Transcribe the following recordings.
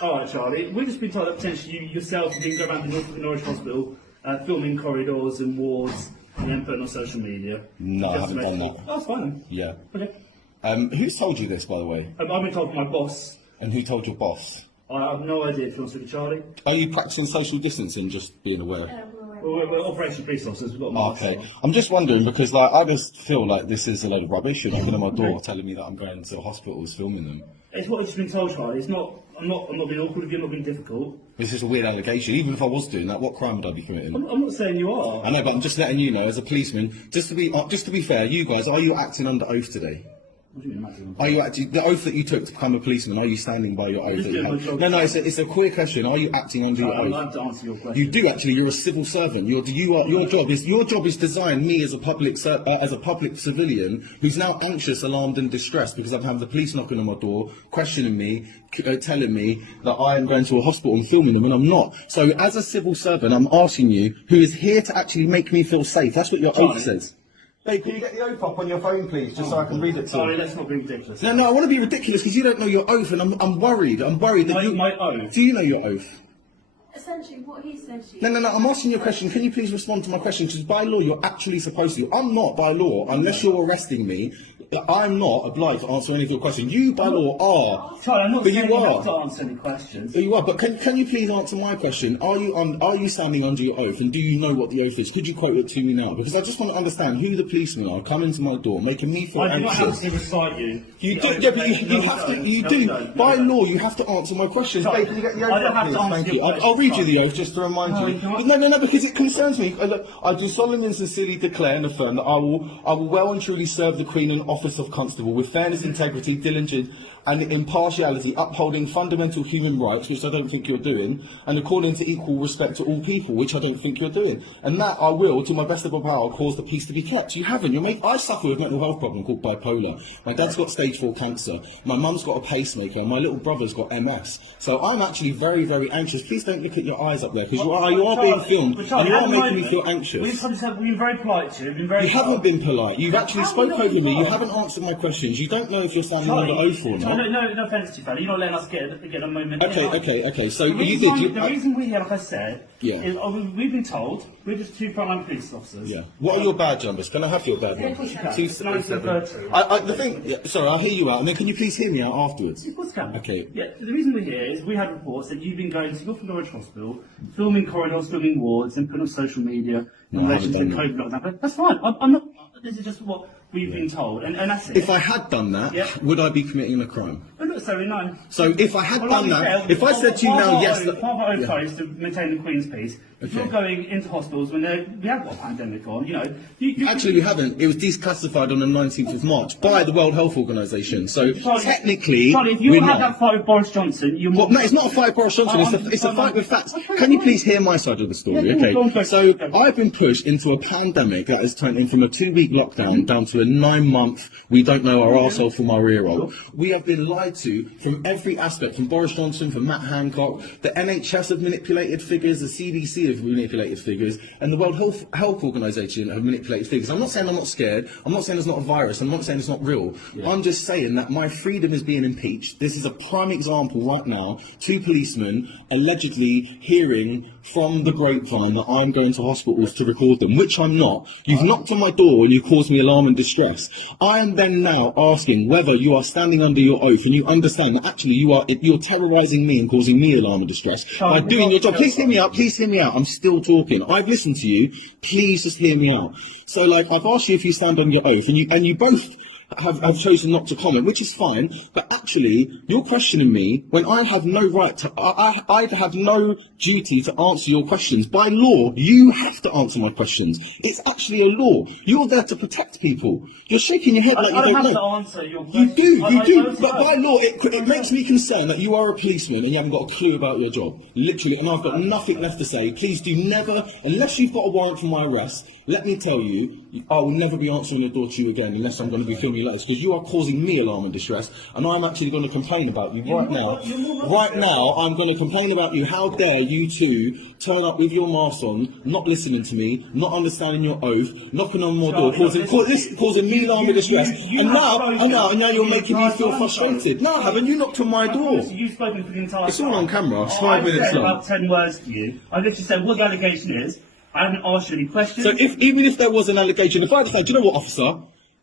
All right, Charlie. We've just been told that potentially you yourself have been going around the Norwich Hospital, filming corridors and wards, and then putting on social media. No, I haven't done that. Oh, that's fine then. Yeah. Okay. Who's told you this, by the way? I've been told by my boss. And who told your boss? I have no idea, to be honest with you, Charlie. Are you practicing social distancing, just being aware? Well, we're Operation Police Officers. We've got masks on. I'm just wondering because, like, I just feel like this is a load of rubbish. You're knocking on my door, telling me that I'm going to hospitals, filming them. It's what I've just been told, Charlie. It's not. I'm not being awkward with you. I'm not being difficult. This is a weird allegation. Even if I was doing that, what crime would I be committing? I'm not saying you are. I know, but I'm just letting you know, as a policeman, just to be fair, you guys, are you acting under oath today? What do you mean, Matthew? Are you actually, the oath that you took to become a policeman, are you standing by your oath? Just doing my job. No, it's a quick question. Are you acting under your I'm oath? allowed to answer your question. You do actually. You're a civil servant. Your job is to design me as a public civilian who's now anxious, alarmed, and distressed because I'm having the police knocking on my door, questioning me, telling me that I am going to a hospital and filming them, and I'm not. So, as a civil servant, I'm asking you, who is here to actually make me feel safe. That's what your oath says. Babe, can you get the oath up on your phone, please, just so I can read it to you? Sorry, let's not be ridiculous. No, I want to be ridiculous because you don't know your oath, and I'm worried. I'm worried that My oath? Do you know your oath? Essentially, what he said to you... No, I'm asking you a question. Can you please respond to my question? Because by law, you're actually supposed to. I'm not, by law, unless you're arresting me, I'm not obliged to answer any of your questions. You, by law, are. Sorry, I'm not but saying you you are. have to answer any questions. But you are. But can you please answer my question? Are you standing under your oath, and do you know what the oath is? Could you quote it to me now? Because I just want to understand who the policemen are coming to my door, making me feel I do not have anxious. to recite you. You do, yeah, but you have to. You do. By law, you have to answer my questions. Sorry, Babe, can you get the oath I don't up, have to please? answer Thank your you. I'll questions, read you the sorry. oath just to remind No, you. you can't. No, because it concerns me. Look, I do solemnly and sincerely declare and affirm that I will well and truly serve the Queen in office of Constable with fairness, integrity, diligence, and impartiality, upholding fundamental human rights, which I don't think you're doing, and according to equal respect to all people, which I don't think you're doing. And that I will, to my best of my power, cause the peace to be kept. You haven't. I suffer with a mental health problem called bipolar. My dad's got stage 4 cancer. My mum's got a pacemaker. And my little brother's got MS. So I'm actually very, very anxious. Please don't look at your eyes up there, because you are being filmed, and you are making me feel anxious. We've been very polite to you. We've been very You haven't been polite. You've actually spoke over me. You haven't answered my questions. You don't know if you're standing under oath or not. No offence to you, fella. You're not letting us get a moment. Okay. So The you did. reason we're here, like I said, Yeah. is we've been told we're just 2 frontline police officers. Yeah. What are your badge numbers? Can I have your badge Yeah, of numbers? course you can. 277. 1913. The thing. Yeah, sorry, I'll hear you out, and then can you please hear me out afterwards? Of course, can. Okay. Yeah. The reason we're here is we had reports that you've been going to Norwich Hospital, filming corridors, filming wards, and putting on social media in No, I relation to haven't the done COVID lockdown. But that's fine. I'm not. This is just what we've been told, and that's it. If I had done that, Yeah. would I be committing a crime? But not necessarily, no. So if I had Well, done like that, said, if I said to you now, yes, part of our own yeah. code is to maintain the Queen's peace. If Okay. you're going into hospitals when we have got a pandemic on, Actually, we haven't. It was declassified on the 19th of March by the World Health Organization. So technically, Charlie, if you we're had not. that fight with Boris Johnson, you're Well, no, it's not a fight for Boris Johnson. It's a fight with facts. Can you please hear my side of the story? Yeah, go on, Okay. go So on. I've been pushed into a pandemic that has turned in from a 2-week lockdown down to a 9-month. We don't know our arsehole from our ear roll. We have been lied to from every aspect, from Boris Johnson, from Matt Hancock. The NHS have manipulated figures. The CDC have manipulated figures, and the World Health Organization have manipulated figures. I'm not saying I'm not scared. I'm not saying it's not a virus. I'm not saying it's not real. Yeah. I'm just saying that my freedom is being impeached. This is a prime example right now. 2 policemen allegedly hearing from the grapevine that I'm going to hospitals to record them, which I'm not. You've knocked on my door and you caused me alarm and distress. I am then now asking whether you are standing under your oath and you understand that actually you're terrorising me and causing me alarm and distress by doing your job. Please hear me out. Please hear me out. I'm still talking. I've listened to you. Please just hear me out. So, like, I've asked you if you stand on your oath, and you both have chosen not to comment, which is fine. But actually, you're questioning me when I have no right to. I have no duty to answer your questions. By law, you have to answer my questions. It's actually a law. You're there to protect people. You're shaking your head like you don't know. I don't have to answer your questions. You do. But by law, it makes me concerned that you are a policeman and you haven't got a clue about your job. Literally, and I've got nothing left to say. Please do never, unless you've got a warrant for my arrest, let me tell you, I will never be answering the door to you again unless I'm going to be filming letters, because you are causing me alarm and distress, and I'm actually going to complain about you right now. Right now, I'm going to complain about you. How dare you two turn up with your mask on, not listening to me, not understanding your oath, knocking on my door, causing me alarm and distress, and now you're making me feel frustrated. No, I haven't. You knocked on my door. You've spoken for the entire It's all on camera. It's I've 5 minutes said long. about 10 words to you. I've literally said what the allegation is. I haven't asked you any questions. So even if there was an allegation, if I decide, do you know what, officer?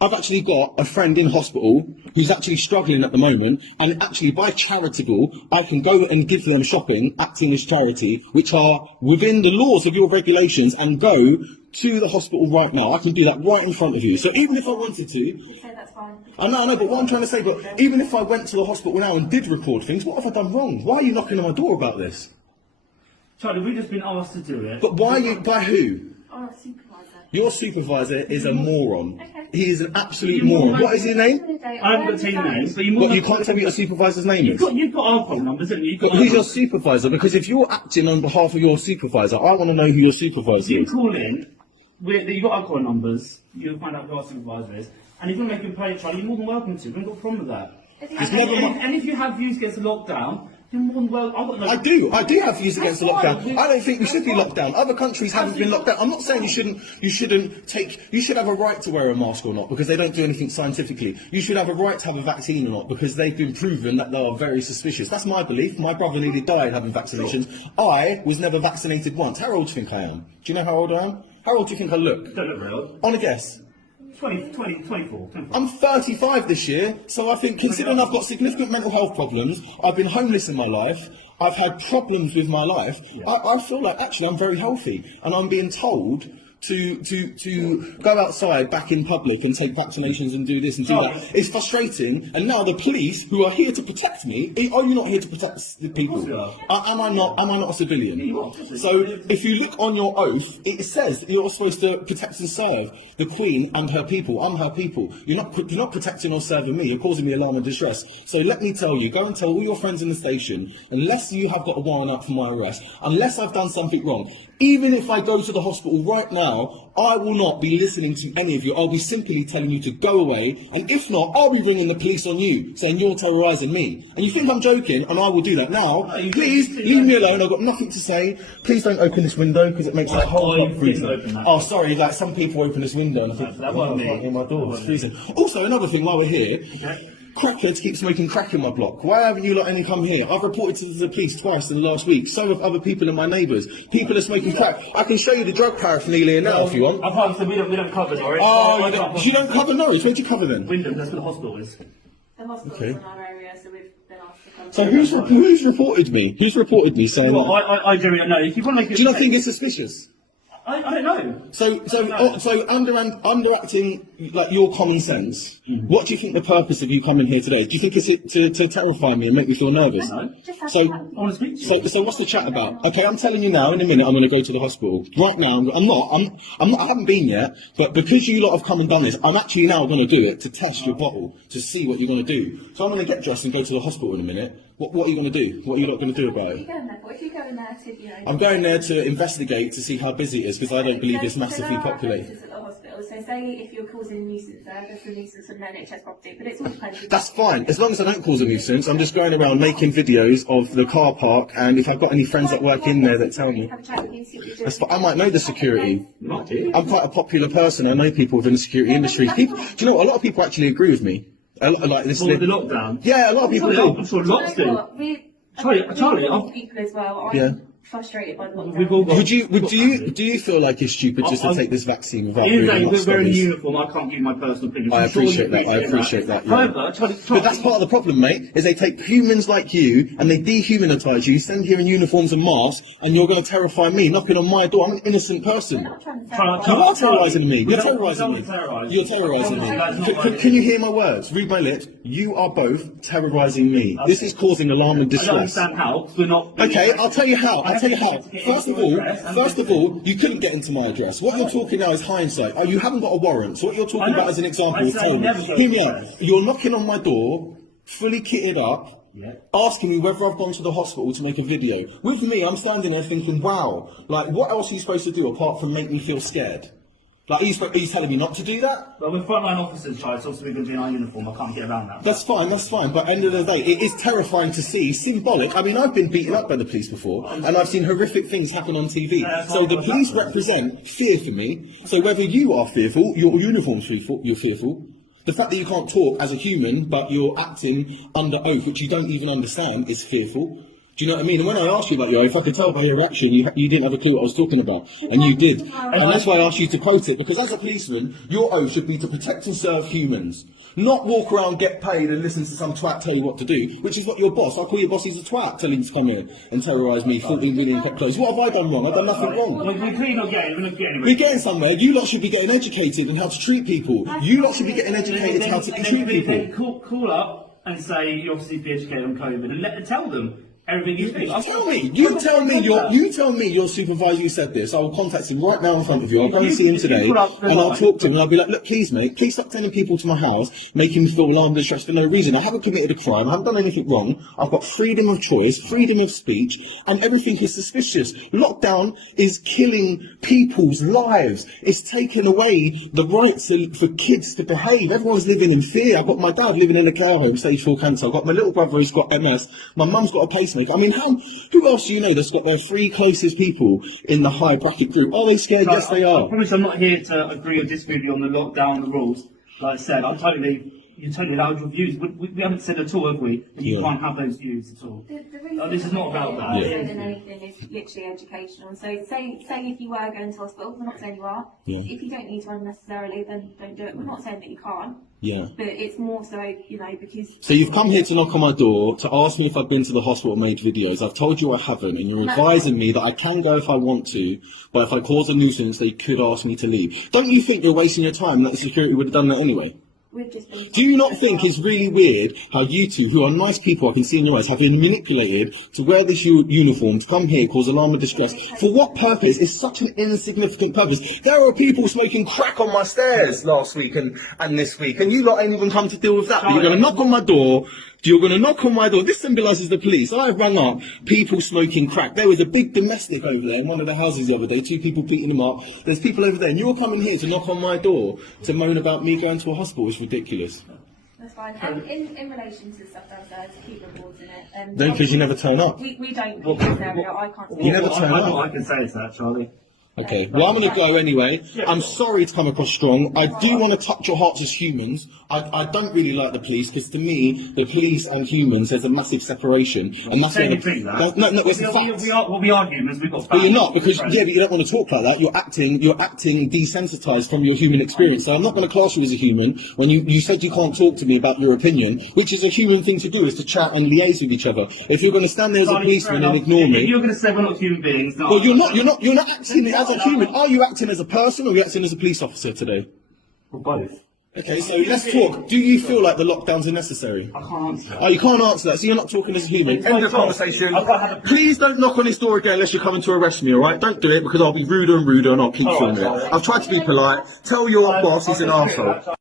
I've actually got a friend in hospital who's actually struggling at the moment, and actually by charitable, I can go and give them shopping, acting as charity, which are within the laws of your regulations, and go to the hospital right now. I can do that right in front of you. So even if I wanted to, You say that's fine. I know, but what I'm trying to say, but even if I went to the hospital now and did record things, what have I done wrong? Why are you knocking on my door about this? Charlie, we've just been asked to do it. But why are you, by who? Oh, supervisor. Your supervisor is a moron. Okay. He is an absolute moron. What is his name? I haven't got to tell you the name, but What, you can't tell me what your supervisor's name is? You've got our phone numbers, haven't you? But who's your supervisor? Because if you're acting on behalf of your supervisor, I want to know who your supervisor You is. call in, you've got our call numbers, you'll find out who our supervisor is. And if you want to make a complaint, Charlie, you're more than welcome to. We haven't got a problem with that. And if you have views against the lockdown, you're more than welcome. I do have views against the lockdown. I don't think we should be locked down. Other countries haven't been locked down. I'm not saying you should have a right to wear a mask or not, because they don't do anything scientifically. You should have a right to have a vaccine or not, because they've been proven that they are very suspicious. That's my belief. My brother nearly died having vaccinations. I was never vaccinated once. How old do you think I am? Do you know how old I am? How old do you think I look? Don't look very old. On a guess. 24. I'm 35 this year, so I think, considering I've got significant mental health problems, I've been homeless in my life, I've had problems with my life, I feel like actually I'm very healthy, and I'm being told to go outside back in public and take vaccinations and do this and do that. It's frustrating, and now the police, who are here to protect me, are you not here to protect the people? Am I not a civilian? So if you look on your oath, it says that you're supposed to protect and serve the Queen and her people. I'm her people. You're not protecting or serving me. You're causing me alarm and distress. So let me tell you, go and tell all your friends in the station, unless you have got a warrant out for my arrest, unless I've done something wrong, even if I go to the hospital right now, I will not be listening to any of you. I'll be simply telling you to go away, and if not, I'll be ringing the police on you, saying you're terrorising me. And you think I'm joking, and I will do that now. Please, leave me alone. I've got nothing to say. Please don't open this window, because it makes that whole lot freezing. Oh, sorry, like some people open this window, and I think, oh, I can't hear my door, it's freezing. Also, another thing while we're here, crackheads keep smoking crack in my block. Why haven't you lot any come here? I've reported to the police twice in the last week. So have other people and my neighbours. People are smoking crack. I can show you the drug paraphernalia now if you want. I've heard, so we don't cover Norwich. You don't cover Norwich? Where do you cover then? Wyndham, that's where the hospital is. The hospital's in our area, so we've been asked to come. So who's reported me? Who's reported me saying Well, that? I don't know. If you want to make it... Do you not think it's suspicious? I don't know. So underacting like your common sense. What do you think the purpose of you coming here today is? Do you think it's to terrify me and make me feel nervous? No. So, I want to speak to you. so what's the chat about? Okay, I'm telling you now. In a minute, I'm going to go to the hospital. Right now, I'm not. I haven't been yet. But because you lot have come and done this, I'm actually now going to do it to test your bottle to see what you're going to do. So I'm going to get dressed and go to the hospital in a minute. What are you going to do? What are you lot going to do about it? If you go in there to, I'm going there to investigate to see how busy it is, because I don't believe it's massively populated. So say if you're causing a nuisance there, there's a nuisance on NHS property, but it's all depends. That's fine, as long as I don't cause a nuisance. I'm just going around making videos of the car park, and if I've got any friends that work in there that tell me, Have a chat with you, see what you're doing. that's fine. I might know the security. I'm quite a popular person. I know people within the security industry. People, do you know what? A lot of people actually agree with me. A lot, like this. For the lockdown? Yeah, a lot of people do. I'm sure lots do. Charlie, people as well. Yeah. Frustrated by the lockdown. We've all got... Do you feel like it's stupid just to take this vaccine without Even reading though what's we're wearing a on this? uniform, I can't give my personal opinion. I I'm sure appreciate you that. I appreciate that. Yeah. However, Charlie, But that's part of the problem, mate, is they take humans like you and they dehumanise you, send here in uniforms and masks, and you're going to terrify me, knocking on my door. I'm an innocent person. I'm not trying to Charlie, You are terrorising me. You're We don't- terrorising we me. don't terrorise. You're terrorising me. That's not right. Can you hear my words? Read my lips. You are both terrorising me. This is causing alarm and I don't distress. understand how, 'cause we're not... Okay, I'll tell you how. First of all, you couldn't get into my address. What you're talking now is hindsight. Oh, you haven't got a warrant. So what you're talking about as an example is told. Hear me out. You're knocking on my door, fully kitted up, asking me whether I've gone to the hospital to make a video. With me, I'm standing there thinking, wow, like what else are you supposed to do apart from make me feel scared? Like, are you telling me not to do that? Well, we're frontline officers, Charlie, so obviously we're going to be in our uniform. I can't get around that. That's fine, but end of the day, it is terrifying to see, symbolic. I mean, I've been beaten up by the police before, and I've seen horrific things happen on TV. So the police represent fear for me. So whether you are fearful, your uniform's fearful, you're fearful. The fact that you can't talk as a human, but you're acting under oath, which you don't even understand, is fearful. Do you know what I mean? And when I asked you about your oath, I could tell by your reaction you didn't have a clue what I was talking about. And you did. And that's why I asked you to quote it, because as a policeman, your oath should be to protect and serve humans. Not walk around, get paid and listen to some twat tell you what to do, which is what your boss, I call your boss, he's a twat, telling him to come here and terrorise me, 14 million kept closed. What have I done wrong? I've done nothing wrong. We're clearly not getting We're getting somewhere. You lot should be getting educated in how to treat people. You lot should be getting educated how to treat people. Then call up and say you obviously be educated on COVID and tell them everything you think. You tell me your supervisor, you said this. I will contact him right now in front of you. I'll go and see him today, and I'll talk to him, and I'll be like, look, please, mate, please stop sending people to my house, making me feel alarmed and stressed for no reason. I haven't committed a crime. I haven't done anything wrong. I've got freedom of choice, freedom of speech, and everything is suspicious. Lockdown is killing people's lives. It's taken away the rights for kids to behave. Everyone's living in fear. I've got my dad living in a care home, stage 4 cancer. I've got my little brother who's got MS. My mum's got a pacemaker. I mean, who else do you know that's got their 3 closest people in the high bracket group? Are they scared? Yes, they are. I promise I'm not here to agree or disagree with you on the lockdown and the rules. Like I said, you're totally allowed your views. We haven't said at all, have we? That you can't have those views at all. This is not about that. More than anything, is literally educational. So say if you were going to hospital, we're not saying you are. Yeah. If you don't need to unnecessarily, then don't do it. We're not saying that you can't. Yeah. But it's more so, because... So you've come here to knock on my door to ask me if I've been to the hospital and made videos. I've told you I haven't, and you're advising me that I can go if I want to, but if I cause a nuisance, they could ask me to leave. Don't you think you're wasting your time and that the security would have done that anyway? Do you not think it's really weird how you two, who are nice people, I can see in your eyes, have been manipulated to wear this uniform, to come here, cause alarm and distress? For what purpose? It's such an insignificant purpose. There are people smoking crack on my stairs last week and this week, and you lot ain't even come to deal with that. But you're going to knock on my door. You're going to knock on my door. This symbolises the police. I rang up people smoking crack. There was a big domestic over there in one of the houses the other day, 2 people beating them up. There's people over there, and you're coming here to knock on my door to moan about me going to a hospital. It's ridiculous. That's fine. And in relation to stuff downstairs, keep reporting it. Don't, because you never turn up. We don't in this area. I can't. You never turn up. What I can say is that, Charlie. Okay, well, I'm going to go anyway. I'm sorry to come across strong. I do want to touch your hearts as humans. I don't really like the police, because to me, the police and humans, there's a massive separation. And that's where you think that? No, it's a fact. We are humans. We've got. But you're not, because but you don't want to talk like that. You're acting desensitized from your human experience. So I'm not going to class you as a human when you said you can't talk to me about your opinion, which is a human thing to do, is to chat and liaise with each other. If you're going to stand there as a policeman and ignore me, you're going to say we're not human beings. No, well, you're not acting as a human. Are you acting as a person, or are you acting as a police officer today? Well, both. Okay, so let's talk. Do you feel like the lockdowns are necessary? I can't answer that. Oh, you can't answer that, so you're not talking as a human. End of conversation. Please don't knock on this door again unless you're coming to arrest me, alright? Don't do it, because I'll be ruder and ruder and I'll keep filming it. I've tried to be polite. Tell your boss he's an arsehole.